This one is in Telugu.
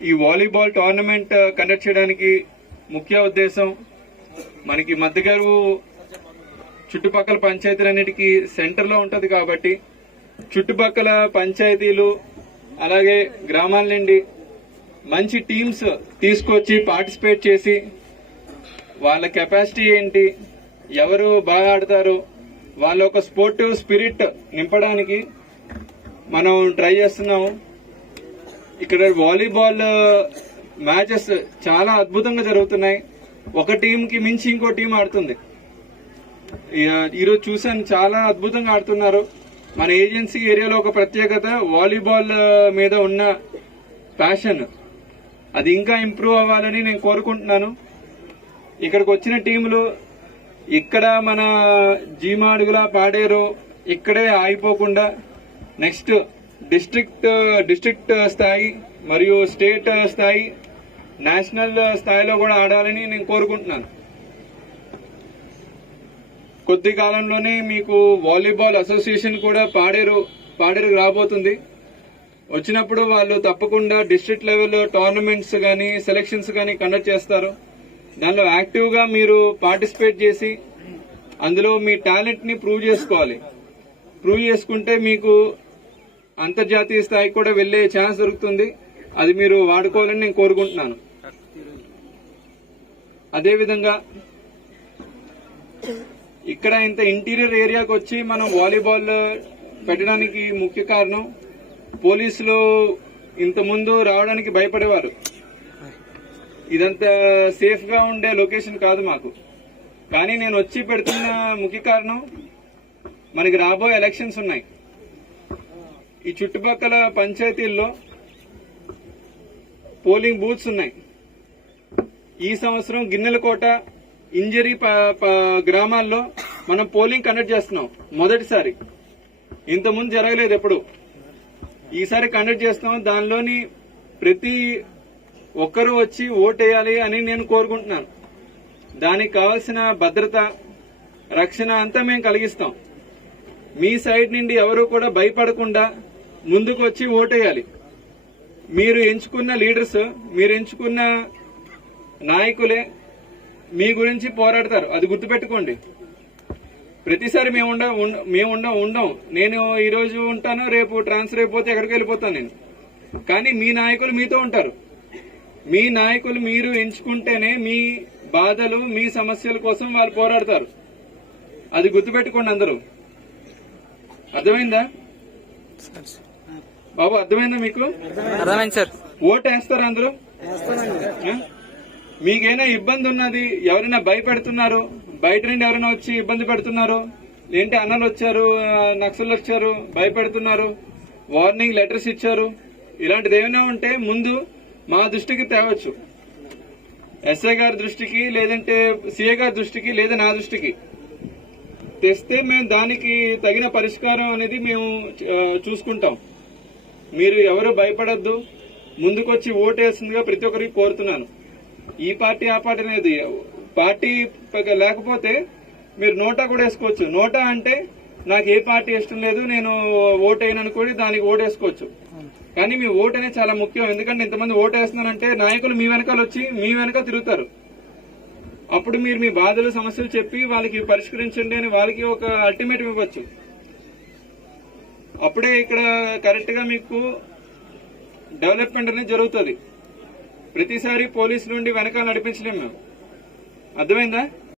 ఈ వాలీబాల్ టోర్నమెంట్ uh, కండక్ట్ చేయడానికి ముఖ్య ఉద్దేశం మనకి మధ్యగరువు చుట్టుపక్కల పంచాయతీలన్నిటికీ సెంటర్లో ఉంటది కాబట్టి చుట్టుపక్కల పంచాయతీలు అలాగే గ్రామాల నుండి మంచి టీమ్స్ తీసుకొచ్చి పార్టిసిపేట్ చేసి వాళ్ళ కెపాసిటీ ఏంటి ఎవరు బాగా ఆడతారు వాళ్ళ ఒక స్పోర్టివ్ స్పిరిట్ నింపడానికి మనం ట్రై చేస్తున్నాము. ఇక్కడ వాలీబాల్ మ్యాచెస్ చాలా అద్భుతంగా జరుగుతున్నాయి. ఒక టీం కి మించి ఇంకో టీం ఆడుతుంది. ఈరోజు చూసాను చాలా అద్భుతంగా ఆడుతున్నారు. మన ఏజెన్సీ ఏరియాలో ఒక ప్రత్యేకత వాలీబాల్ మీద ఉన్న ప్యాషన్. అది ఇంకా ఇంప్రూవ్ అవ్వాలని నేను కోరుకుంటున్నాను. ఇక్కడికి వచ్చిన టీములు ఇక్కడ మన జీమాడుగులా పాడేరు ఇక్కడే ఆగిపోకుండా నెక్స్ట్ డిస్ట్రిక్ట్ డిస్ట్రిక్ట్ స్థాయి మరియు స్టేట్ స్థాయి నేషనల్ స్థాయిలో కూడా ఆడాలని నేను కోరుకుంటున్నాను. కొద్ది కాలంలోనే మీకు వాలీబాల్ అసోసియేషన్ కూడా పాడేరు పాడేరు రాబోతుంది. వచ్చినప్పుడు వాళ్ళు తప్పకుండా డిస్ట్రిక్ట్ లెవెల్లో టోర్నమెంట్స్ కానీ సెలక్షన్స్ కానీ కండక్ట్ చేస్తారు. దానిలో యాక్టివ్గా మీరు పార్టిసిపేట్ చేసి అందులో మీ టాలెంట్ని ప్రూవ్ చేసుకోవాలి. ప్రూవ్ చేసుకుంటే మీకు అంతర్జాతీయ స్థాయికి కూడా వెళ్ళే ఛాన్స్ దొరుకుతుంది. అది మీరు వాడుకోవాలని నేను కోరుకుంటున్నాను. అదేవిధంగా ఇక్కడ ఇంత ఇంటీరియర్ ఏరియాకి వచ్చి మనం వాలీబాల్ పెట్టడానికి ముఖ్య కారణం పోలీసులు ఇంత ముందు రావడానికి భయపడేవారు. ఇదంతా సేఫ్గా ఉండే లొకేషన్ కాదు మాకు. కానీ నేను వచ్చి పెడుతున్న ముఖ్య కారణం మనకి రాబోయే ఎలక్షన్స్ ఉన్నాయి. ఈ చుట్టుపక్కల పంచాయతీల్లో పోలింగ్ బూత్స్ ఉన్నాయి. ఈ సంవత్సరం గిన్నెలకోట ఇంజరీ ప- గ్రామాల్లో మనం పోలింగ్ కండక్ట్ చేస్తున్నాం మొదటిసారి. ఇంతకుముందు జరగలేదు ఎప్పుడు. ఈసారి కండక్ట్ చేస్తున్నాం. దానిలోని ప్రతి ఒక్కరూ వచ్చి ఓటేయాలి అని నేను కోరుకుంటున్నాను. దానికి కావాల్సిన భద్రత రక్షణ అంతా మేము కలిగిస్తాం. మీ సైడ్ నుండి ఎవరు కూడా భయపడకుండా ముందుకు వచ్చి ఓటేయాలి. మీరు ఎంచుకున్న లీడర్స్ మీరు ఎంచుకున్న నాయకులే మీ గురించి పోరాడతారు. అది గుర్తుపెట్టుకోండి. ప్రతిసారి మేము ఉండ మేము ఉండ ఉండం. నేను ఈరోజు ఉంటాను రేపు ట్రాన్స్ఫర్ అయిపోతే ఎక్కడికి వెళ్ళిపోతాను నేను. కానీ మీ నాయకులు మీతో ఉంటారు. మీ నాయకులు మీరు ఎంచుకుంటేనే మీ బాధలు మీ సమస్యల కోసం వాళ్ళు పోరాడతారు. అది గుర్తుపెట్టుకోండి అందరూ. అర్థమైందా? బాబు అర్థమైందా మీకు? అర్థమైంది సార్. ఓటు వేస్తారా అందరూ? మీకైనా ఇబ్బంది ఉన్నది? ఎవరైనా భయపెడుతున్నారు? బయట నుండి ఎవరైనా వచ్చి ఇబ్బంది పెడుతున్నారు? ఏంటి అన్నలు వచ్చారు నక్సలు వచ్చారు భయపెడుతున్నారు వార్నింగ్ లెటర్స్ ఇచ్చారు. ఇలాంటిది ఏమైనా ఉంటే ముందు మా దృష్టికి తేవచ్చు. ఎస్ఐ గారి దృష్టికి లేదంటే సిఏ గారి దృష్టికి లేదా నా దృష్టికి. తెస్తే మేము దానికి తగిన పరిష్కారం అనేది మేము చూసుకుంటాం. మీరు ఎవరు భయపడద్దు. ముందుకొచ్చి ఓటేసిందిగా ప్రతి ఒక్కరికి కోరుతున్నాను. ఈ పార్టీ ఆ పార్టీ అనేది పార్టీ లేకపోతే మీరు నోటా కూడా వేసుకోవచ్చు. నోటా అంటే నాకు ఏ పార్టీ ఇష్టం లేదు నేను ఓటు అయిన అనుకోని దానికి ఓటు వేసుకోవచ్చు కానీ మీ ఓటు అనేది చాలా ముఖ్యం. ఎందుకంటే ఇంతమంది ఓటు వేస్తున్నారంటే నాయకులు మీ వెనకాల వచ్చి మీ వెనక తిరుగుతారు. అప్పుడు మీరు మీ బాధలు సమస్యలు చెప్పి వాళ్ళకి పరిష్కరించండి అని వాళ్ళకి ఒక అల్టిమేట్ ఇవ్వచ్చు. అప్పుడే ఇక్కడ కరెక్ట్గా మీకు డెవలప్మెంట్ అనేది జరుగుతుంది. ప్రతిసారి పోలీసు నుండి వెనకాల నడిపించలేము మేము. అర్థమైందా?